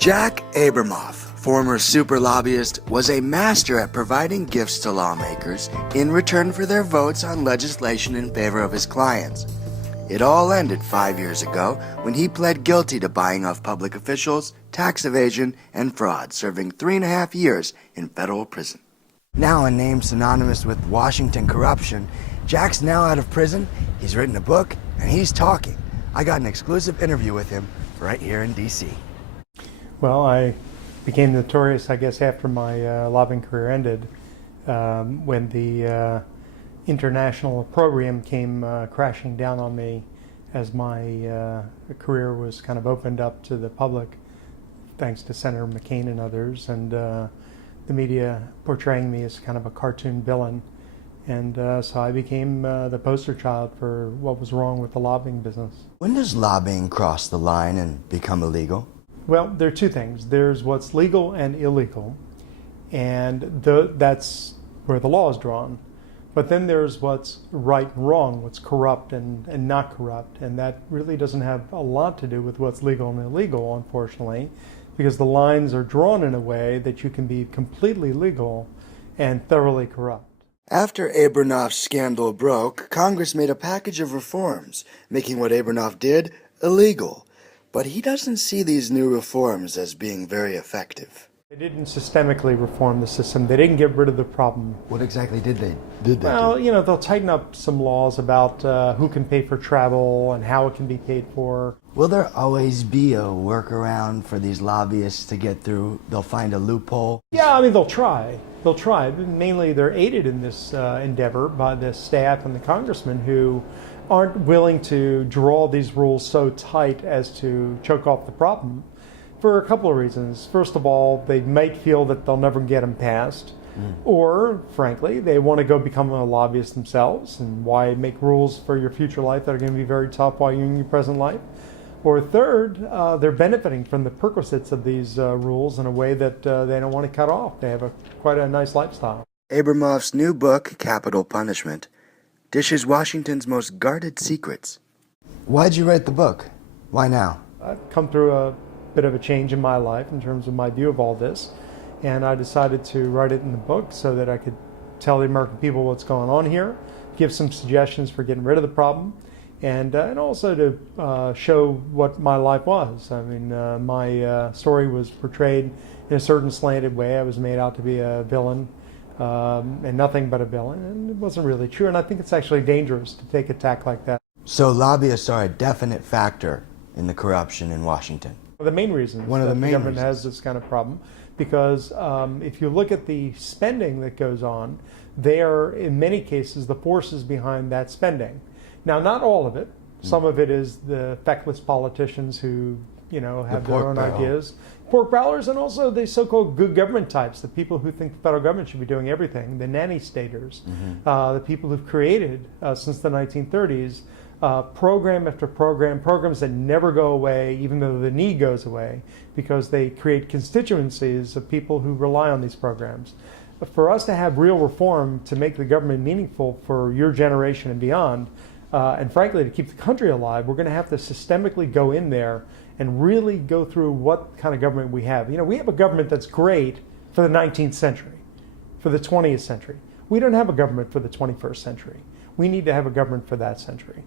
Jack Abramoff, former super lobbyist, was a master at providing gifts to lawmakers in return for their votes on legislation in favor of his clients. It all ended 5 years ago when he pled guilty to buying off public officials, tax evasion, and fraud, serving 3.5 years in federal prison. Now a name synonymous with Washington corruption, Jack's now out of prison, he's written a book, and he's talking. I got an exclusive interview with him right here in D.C. Well, I became notorious, I guess, after my lobbying career ended, when the international program came crashing down on me as my career was kind of opened up to the public, thanks to Senator McCain and others, and the media portraying me as kind of a cartoon villain. And so I became the poster child for what was wrong with the lobbying business. When does lobbying cross the line and become illegal? Well, there are two things. There's what's legal and illegal, and that's where the law is drawn. But then there's what's right and wrong, what's corrupt and not corrupt, and that really doesn't have a lot to do with what's legal and illegal, unfortunately, because the lines are drawn in a way that you can be completely legal and thoroughly corrupt. After Abramoff's scandal broke, Congress made a package of reforms, making what Abramoff did illegal. But he doesn't see these new reforms as being very effective. They didn't systemically reform the system. They didn't get rid of the problem. What exactly did they do? Well, they'll tighten up some laws about who can pay for travel and how it can be paid for. Will there always be a workaround for these lobbyists to get through? They'll find a loophole? Yeah, I mean, they'll try. They'll try. Mainly they're aided in this endeavor by the staff and the congressmen who aren't willing to draw these rules so tight as to choke off the problem for a couple of reasons. First of all, they might feel that they'll never get them passed, or frankly, they want to go become a lobbyist themselves, and why make rules for your future life that are going to be very tough while you're in your present life? Or third, they're benefiting from the perquisites of these rules in a way that they don't want to cut off. They have quite a nice lifestyle. Abramoff's new book, Capital Punishment, dishes Washington's most guarded secrets. Why'd you write the book? Why now? I've come through a bit of a change in my life in terms of my view of all this, and I decided to write it in the book so that I could tell the American people what's going on here, give some suggestions for getting rid of the problem, and also to show what my life was. I mean, my story was portrayed in a certain slanted way. I was made out to be a villain, and nothing but a villain, and it wasn't really true, and I think it's actually dangerous to take a tack like that. So lobbyists are a definite factor in the corruption in Washington? The main reason the government has this kind of problem, because if you look at the spending that goes on, they are, in many cases, the forces behind that spending. Now, not all of it. Some of it is the feckless politicians who, have their own ideas. Pork barrels, and also the so-called good government types, the people who think the federal government should be doing everything, the nanny staters, the people who've created, since the 1930s, program after program, programs that never go away, even though the need goes away, because they create constituencies of people who rely on these programs. But for us to have real reform to make the government meaningful for your generation and beyond, and frankly to keep the country alive, we're going to have to systemically go in there and really go through what kind of government we have. We have a government that's great for the 19th century, for the 20th century. We don't have a government for the 21st century. We need to have a government for that century.